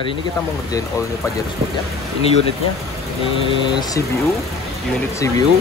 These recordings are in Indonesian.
Hari ini kita mau ngerjain all new Pajero Sport ya. Ini unitnya, ini CBU, unit CBU.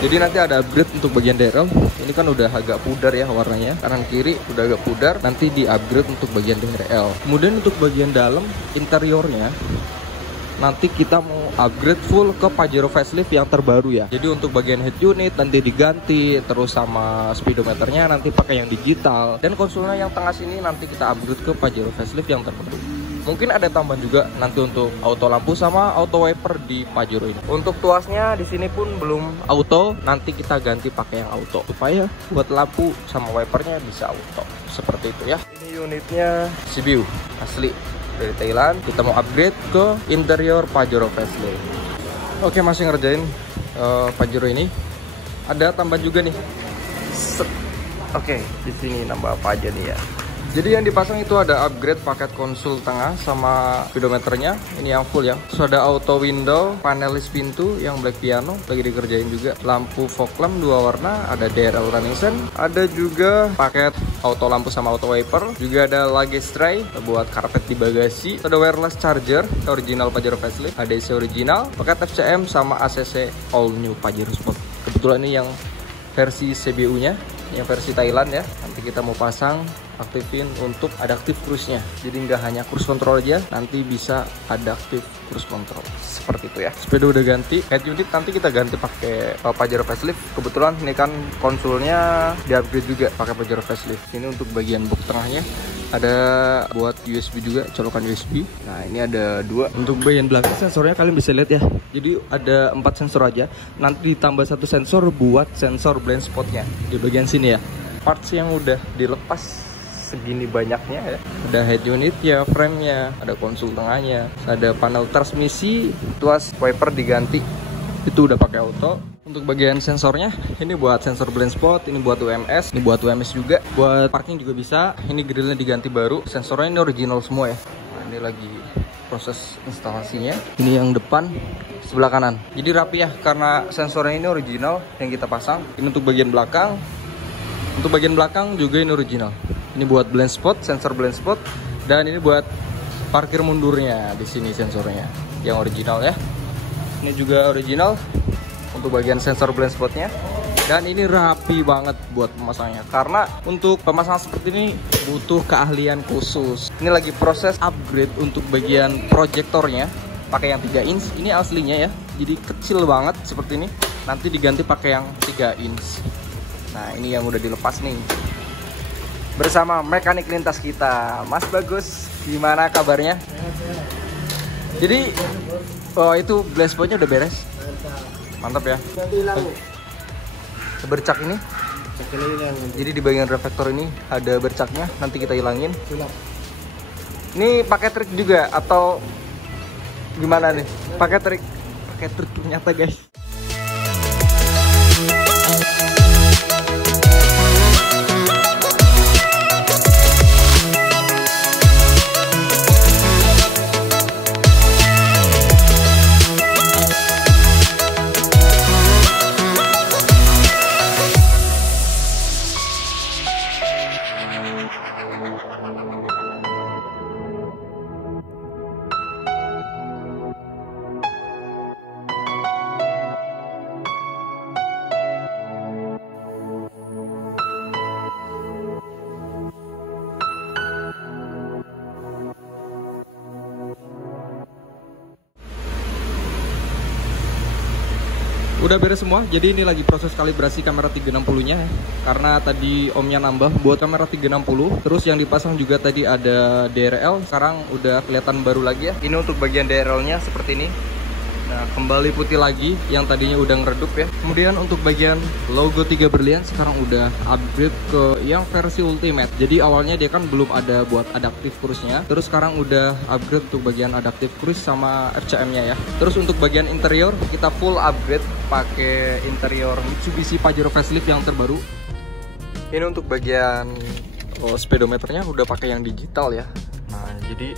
Jadi nanti ada upgrade untuk bagian DRL. Ini kan udah agak pudar ya warnanya, kanan kiri udah agak pudar. Nanti di upgrade untuk bagian DRL. Kemudian untuk bagian dalam interiornya, nanti kita mau upgrade full ke Pajero facelift yang terbaru ya. Jadi untuk bagian head unit nanti diganti, terus sama speedometernya nanti pakai yang digital. Dan konsolnya yang tengah sini nanti kita upgrade ke Pajero facelift yang terbaru. Mungkin ada tambahan juga nanti untuk auto lampu sama auto wiper di Pajero ini. Untuk tuasnya di sini pun belum auto, nanti kita ganti pakai yang auto supaya buat lampu sama wipernya bisa auto. Seperti itu ya. Ini unitnya CBU asli dari Thailand. Kita mau upgrade ke interior Pajero facelift. Oke, masih ngerjain Pajero ini. Ada tambahan juga nih. Oke, di sini nambah apa aja nih ya. Jadi yang dipasang itu ada upgrade paket konsol tengah sama speedometernya. Ini yang full ya. Terus ada auto window, panelis pintu yang black piano lagi dikerjain juga. Lampu fog lamp 2 warna, ada DRL running sun. Ada juga paket auto lampu sama auto wiper. Juga ada luggage tray buat karpet di bagasi. Ada wireless charger original Pajero facelift, ADC original, paket FCM sama ACC all new Pajero Sport. Kebetulan ini yang versi CBU-nya, yang versi Thailand ya. Nanti kita mau pasang, aktifin untuk adaptive cruise-nya. Jadi nggak hanya cruise control aja, nanti bisa adaptive cruise control. Seperti itu ya. Sepeda udah ganti, head unit nanti kita ganti pakai Pajero facelift. Kebetulan ini kan konsolnya di-upgrade juga pakai Pajero facelift. Ini untuk bagian box tengahnya ada buat USB juga, colokan USB. Nah, ini ada 2. Untuk bagian belakang sensornya kalian bisa lihat ya. Jadi ada 4 sensor aja. Nanti ditambah 1 sensor buat sensor blind spotnya di bagian sini ya. Parts yang udah dilepas segini banyaknya ya. Ada head unit ya, frame-nya, ada konsol tengahnya, ada panel transmisi, tuas wiper diganti. Itu udah pakai auto. Untuk bagian sensornya, ini buat sensor blind spot, ini buat UMS, ini buat UMS juga. Buat parking juga bisa. Ini grillnya diganti baru. Sensornya ini original semua ya. Nah, ini lagi proses instalasinya. Ini yang depan, sebelah kanan. Jadi rapi ya, karena sensornya ini original yang kita pasang. Ini untuk bagian belakang. Untuk bagian belakang juga ini original. Ini buat blind spot, sensor blind spot, dan ini buat parkir mundurnya di sini sensornya yang original ya. Ini juga original untuk bagian sensor blind spotnya. Dan ini rapi banget buat pemasangnya, karena untuk pemasangan seperti ini butuh keahlian khusus. Ini lagi proses upgrade untuk bagian proyektornya, pakai yang 3 inch. Ini aslinya ya, jadi kecil banget seperti ini. Nanti diganti pakai yang 3 inch. Nah, ini yang udah dilepas nih. Bersama mekanik lintas kita, Mas Bagus, gimana kabarnya? Jadi, oh itu blind spotnya udah beres? Mantap ya. Bercak ini? Jadi di bagian reflektor ini ada bercaknya, nanti kita hilangin. Ini pakai trik juga atau gimana nih? Pakai trik ternyata guys. Udah beres semua, jadi ini lagi proses kalibrasi kamera 360 nya ya. Karena tadi omnya nambah buat kamera 360. Terus yang dipasang juga tadi ada DRL, sekarang udah kelihatan baru lagi ya. Ini untuk bagian DRL nya seperti ini. Nah, kembali putih lagi yang tadinya udah ngeredup ya. Kemudian untuk bagian logo 3 berlian sekarang udah upgrade ke yang versi ultimate. Jadi awalnya dia kan belum ada buat adaptive cruise-nya. Terus sekarang udah upgrade untuk bagian adaptive cruise sama FCM-nya ya. Terus untuk bagian interior kita full upgrade pakai interior Mitsubishi Pajero facelift yang terbaru. Ini untuk bagian speedometernya udah pakai yang digital ya. Nah, jadi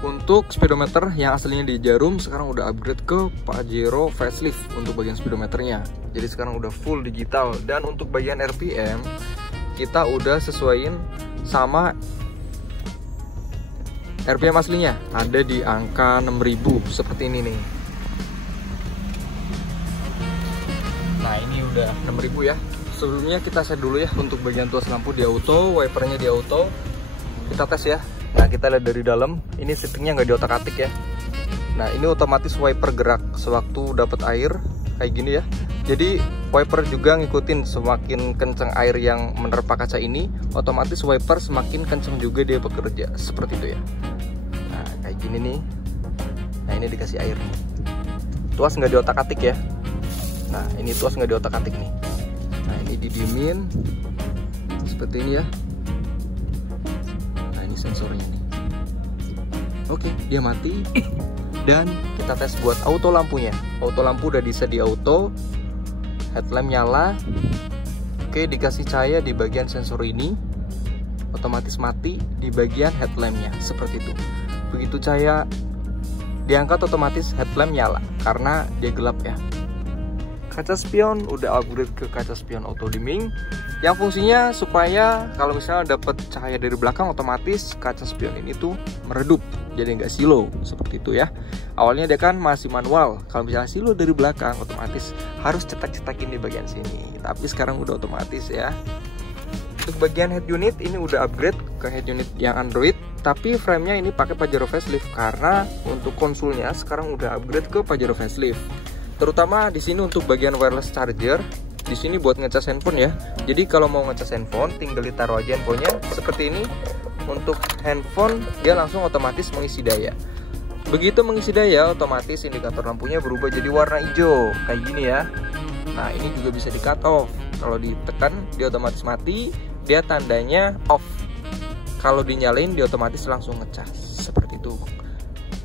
untuk speedometer yang aslinya di jarum sekarang udah upgrade ke Pajero facelift untuk bagian speedometernya. Jadi sekarang udah full digital. Dan untuk bagian RPM kita udah sesuaiin sama RPM aslinya, ada di angka 6000 seperti ini nih. Nah, ini udah 6000 ya. Sebelumnya kita set dulu ya untuk bagian tuas lampu di auto, wipernya di auto. Kita tes ya. Nah, kita lihat dari dalam, ini settingnya nggak diotak-atik ya. Nah, ini otomatis wiper gerak sewaktu dapat air kayak gini ya. Jadi wiper juga ngikutin semakin kencang air yang menerpa kaca ini, otomatis wiper semakin kencang juga dia bekerja seperti itu ya. Nah, kayak gini nih. Nah, ini dikasih air nih. Tuas nggak diotak-atik ya. Nah, ini tuas nggak diotak-atik nih. Nah, ini didiemin seperti ini ya. Sensornya nih. Oke, dia mati. Dan kita tes buat auto lampunya. Auto lampu udah bisa di auto. Headlamp nyala. Oke, dikasih cahaya di bagian sensor ini. Otomatis mati di bagian headlampnya. Seperti itu. Begitu cahaya diangkat, otomatis headlamp nyala karena dia gelap ya. Kaca spion udah upgrade ke kaca spion auto dimming yang fungsinya supaya kalau misalnya dapat cahaya dari belakang, otomatis kaca spion ini tuh meredup, jadi nggak silo seperti itu ya. Awalnya dia kan masih manual, kalau misalnya silo dari belakang otomatis harus cetak-cetakin di bagian sini, tapi sekarang udah otomatis ya. Untuk bagian head unit ini udah upgrade ke head unit yang Android, tapi framenya ini pakai Pajero facelift karena untuk konsulnya sekarang udah upgrade ke Pajero facelift. Terutama di sini untuk bagian wireless charger, di sini buat ngecas handphone ya. Jadi kalau mau ngecas handphone, tinggal ditaruh aja handphonenya seperti ini. Untuk handphone dia langsung otomatis mengisi daya. Begitu mengisi daya, otomatis indikator lampunya berubah jadi warna hijau kayak gini ya. Nah, ini juga bisa di cut off. Kalau ditekan dia otomatis mati, dia tandanya off. Kalau dinyalain dia otomatis langsung ngecas seperti itu.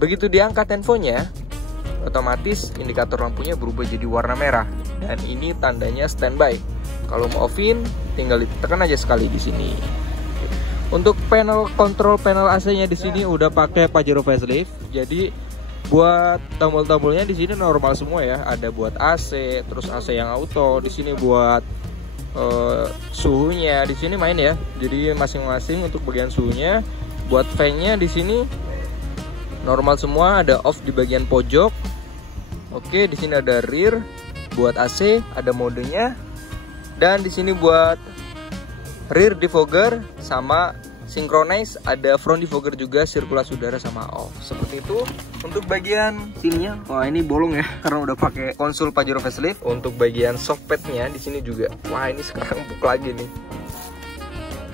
Begitu diangkat handphonenya, otomatis indikator lampunya berubah jadi warna merah dan ini tandanya standby. Kalau mau offin tinggal ditekan aja sekali di sini. Untuk panel kontrol panel AC-nya di sini udah pakai Pajero facelift. Jadi buat tombol-tombolnya di sini normal semua ya. Ada buat AC, terus AC yang auto. Di sini buat suhunya di sini main ya. Jadi masing-masing untuk bagian suhunya. Buat fan-nya di sini normal semua, ada off di bagian pojok. Oke, di sini ada rear buat AC, ada modenya. Dan di sini buat rear defogger sama synchronize, ada front defogger juga, sirkulasi udara sama off. Seperti itu. Untuk bagian sininya, wah ini bolong ya karena udah pakai konsul Pajero facelift. Untuk bagian softpadnya di sini juga, wah ini sekarang empuk lagi nih.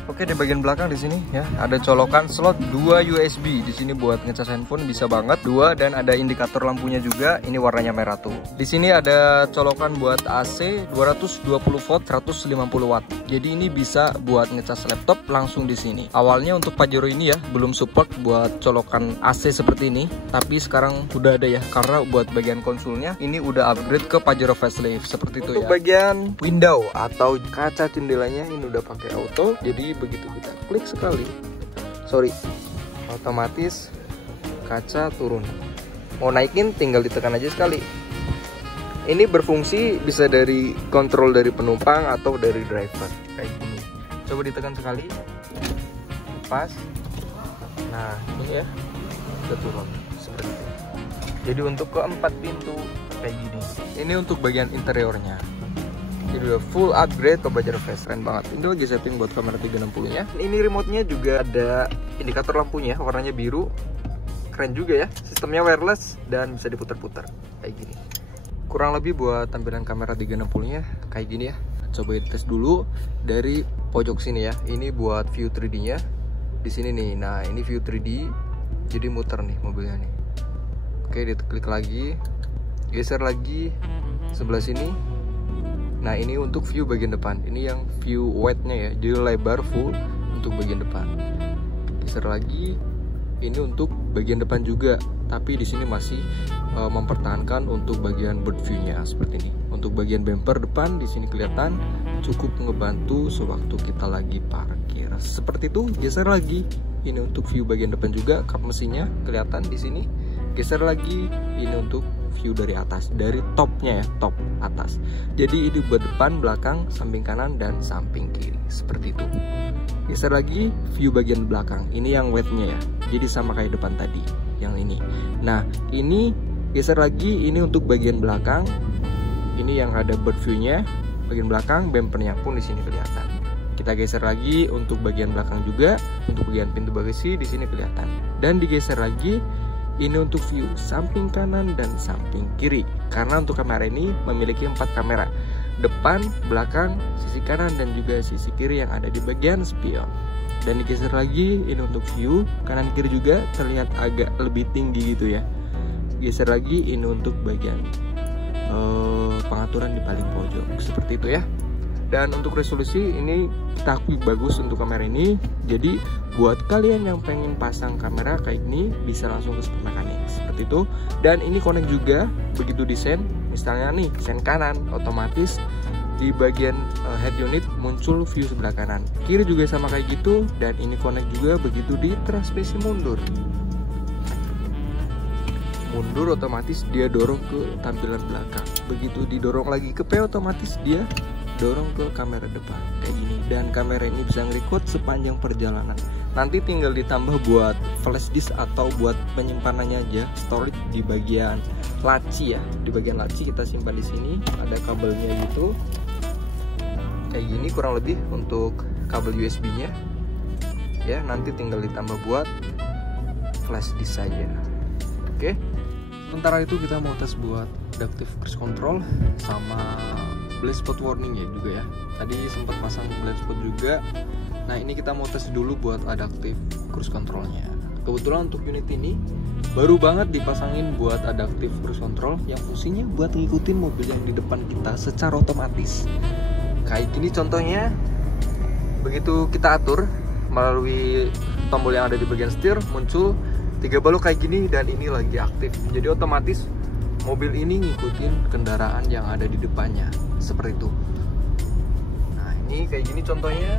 Oke, di bagian belakang di sini ya ada colokan slot 2 USB. Di sini buat ngecas handphone bisa banget 2 dan ada indikator lampunya juga. Ini warnanya merah tuh. Di sini ada colokan buat AC 220 volt 150 watt. Jadi ini bisa buat ngecas laptop langsung di sini. Awalnya untuk Pajero ini ya belum support buat colokan AC seperti ini, tapi sekarang udah ada ya karena buat bagian konsulnya ini udah upgrade ke Pajero facelift seperti itu ya. Untuk bagian window atau kaca jendelanya ini udah pakai auto. Jadi begitu kita klik sekali, otomatis kaca turun. Mau naikin tinggal ditekan aja sekali. Ini berfungsi bisa dari kontrol dari penumpang atau dari driver kayak gini. Coba ditekan sekali, pas. Nah ini ya udah turun seperti itu. Jadi untuk keempat pintu kayak gini. Ini untuk bagian interiornya. Jadi udah full upgrade ke Pajero Face, keren banget. Ini lagi setting buat kamera 360 nya. Ini remote-nya juga ada indikator lampunya, warnanya biru. Keren juga ya, sistemnya wireless dan bisa diputar-putar kayak gini. Kurang lebih buat tampilan kamera 360 nya kayak gini ya. Coba tes dulu dari pojok sini ya. Ini buat view 3D nya di sini nih. Nah ini view 3D, jadi muter nih mobilnya nih. Oke, diklik lagi. Geser lagi sebelah sini. Nah ini untuk view bagian depan. Ini yang view wide-nya ya, jadi lebar full untuk bagian depan. Geser lagi, ini untuk bagian depan juga, tapi di sini masih mempertahankan untuk bagian bird view-nya seperti ini. Untuk bagian bumper depan di sini kelihatan, cukup ngebantu sewaktu kita lagi parkir. Seperti itu. Geser lagi, ini untuk view bagian depan juga, kap mesinnya kelihatan di sini. Geser lagi, ini untuk view dari atas, dari topnya ya, top atas. Jadi ini buat depan, belakang, samping kanan dan samping kiri seperti itu. Geser lagi, view bagian belakang. Ini yang wide-nya ya, jadi sama kayak depan tadi yang ini. Nah ini geser lagi, ini untuk bagian belakang. Ini yang ada bird view-nya bagian belakang, bumpernya pun di sini kelihatan. Kita geser lagi untuk bagian belakang juga, untuk bagian pintu bagasi di sini kelihatan. Dan digeser lagi, ini untuk view samping kanan dan samping kiri. Karena untuk kamera ini memiliki 4 kamera, depan, belakang, sisi kanan dan juga sisi kiri yang ada di bagian spion. Dan digeser lagi, ini untuk view kanan kiri juga terlihat agak lebih tinggi gitu ya. Geser lagi, ini untuk bagian pengaturan di paling pojok seperti itu ya. Dan untuk resolusi ini kita akui bagus untuk kamera ini. Jadi buat kalian yang pengen pasang kamera kayak gini bisa langsung ke Speed Mechanic seperti itu. Dan ini connect juga begitu desain. Misalnya nih sen kanan, otomatis di bagian head unit muncul view sebelah kanan. Kiri juga sama kayak gitu. Dan ini connect juga begitu di transmisi mundur. Mundur otomatis dia dorong ke tampilan belakang. Begitu didorong lagi ke P, otomatis dia dorong ke kamera depan kayak gini. Dan kamera ini bisa nge-record sepanjang perjalanan. Nanti tinggal ditambah buat flash disk atau buat penyimpanannya aja, storage di bagian laci ya. Di bagian laci kita simpan di sini, ada kabelnya gitu. Kayak gini kurang lebih untuk kabel USB-nya. Ya, nanti tinggal ditambah buat flash disk saja. Oke. Sementara itu kita mau tes buat adaptive cruise control sama blind spot warning ya juga ya. Tadi sempat pasang blind spot juga. Nah ini kita mau tes dulu buat adaptive cruise controlnya. Kebetulan untuk unit ini baru banget dipasangin buat adaptive cruise control yang fungsinya buat ngikutin mobil yang di depan kita secara otomatis. Kayak gini contohnya. Begitu kita atur melalui tombol yang ada di bagian setir, muncul 3 balok kayak gini dan ini lagi aktif. Jadi otomatis mobil ini ngikutin kendaraan yang ada di depannya seperti itu. Nah ini kayak gini contohnya.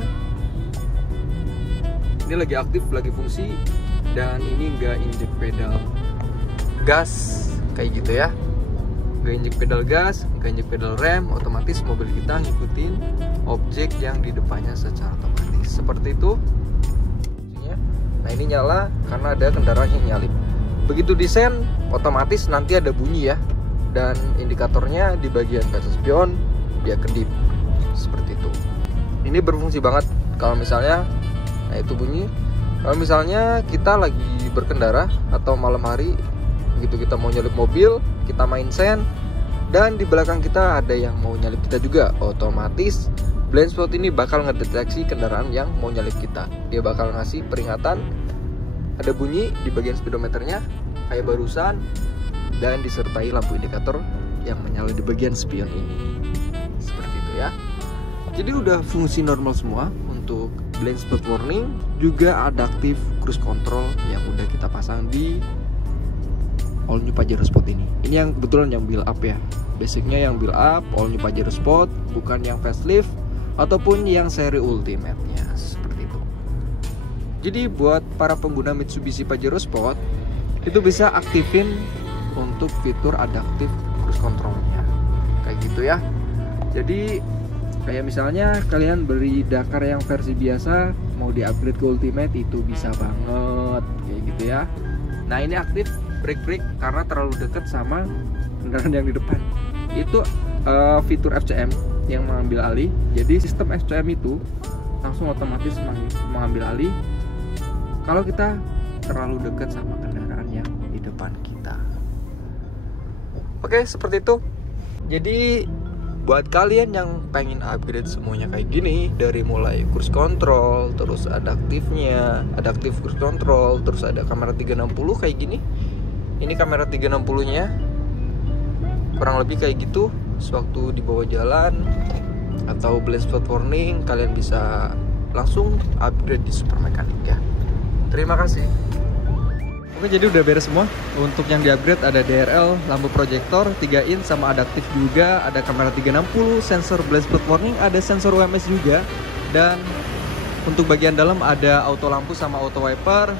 Ini lagi aktif, lagi fungsi. Dan ini nggak injek pedal gas kayak gitu ya. Nggak injek pedal gas, nggak injek pedal rem. Otomatis mobil kita ngikutin objek yang di depannya secara otomatis seperti itu. Nah ini nyala karena ada kendaraan yang nyalip. Begitu desain otomatis nanti ada bunyi ya. Dan indikatornya di bagian kaca spion dia kedip seperti itu. Ini berfungsi banget kalau misalnya, nah itu bunyi. Kalau misalnya kita lagi berkendara atau malam hari, begitu kita mau nyalip mobil, kita main sen, dan di belakang kita ada yang mau nyalip kita juga, otomatis blind spot ini bakal ngedeteksi kendaraan yang mau nyalip kita. Dia bakal ngasih peringatan, ada bunyi di bagian speedometernya kayak barusan, dan disertai lampu indikator yang menyala di bagian spion ini. Seperti itu ya. Jadi udah fungsi normal semua untuk blind spot warning, juga adaptive cruise control yang udah kita pasang di all new Pajero Sport ini. Ini yang kebetulan yang build up ya. Basicnya yang build up all new Pajero Sport, bukan yang facelift ataupun yang seri ultimate-nya seperti itu. Jadi buat para pengguna Mitsubishi Pajero Sport itu bisa aktifin untuk fitur adaptive cruise control-nya kayak gitu ya. Jadi kayak misalnya kalian beli Dakar yang versi biasa mau di-upgrade ke ultimate itu bisa banget kayak gitu ya. Nah ini aktif brake karena terlalu dekat sama kendaraan yang di depan. Itu fitur FCM yang mengambil alih. Jadi sistem FCM itu langsung otomatis mengambil alih kalau kita terlalu dekat sama kendaraan yang di depan kita. Oke, seperti itu. Jadi buat kalian yang pengen upgrade semuanya kayak gini, dari mulai cruise control, terus adaptifnya, adaptive cruise control, terus ada kamera 360 kayak gini. Ini kamera 360 nya. kurang lebih kayak gitu. Sewaktu dibawa jalan atau blind spot warning, kalian bisa langsung upgrade di Super Mechanic ya. Terima kasih. Oke, jadi udah beres semua. Untuk yang di-upgrade ada DRL, lampu proyektor 3 in sama adaptif juga, ada kamera 360, sensor blind spot warning, ada sensor UMS juga. Dan untuk bagian dalam ada auto lampu sama auto wiper.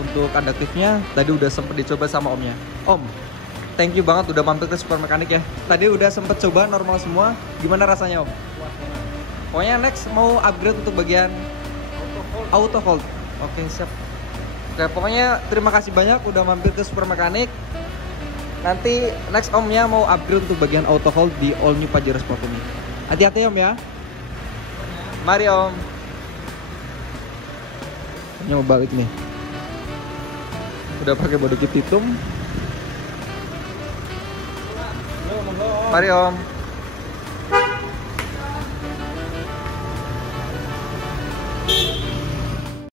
Untuk adaptifnya tadi udah sempet dicoba sama omnya. Om, thank you banget udah mampir ke Super Mechanic ya. Tadi udah sempet coba normal semua. Gimana rasanya Om? Pokoknya next mau upgrade untuk bagian auto hold. Oke, siap. Oke, pokoknya terima kasih banyak udah mampir ke Super Mechanic. Nanti next omnya mau upgrade untuk bagian auto hold di all new Pajero Sport ini. Hati-hati Om ya. Mari Om. Ini mau balik nih. Udah pakai body kit hitam. Mari Om.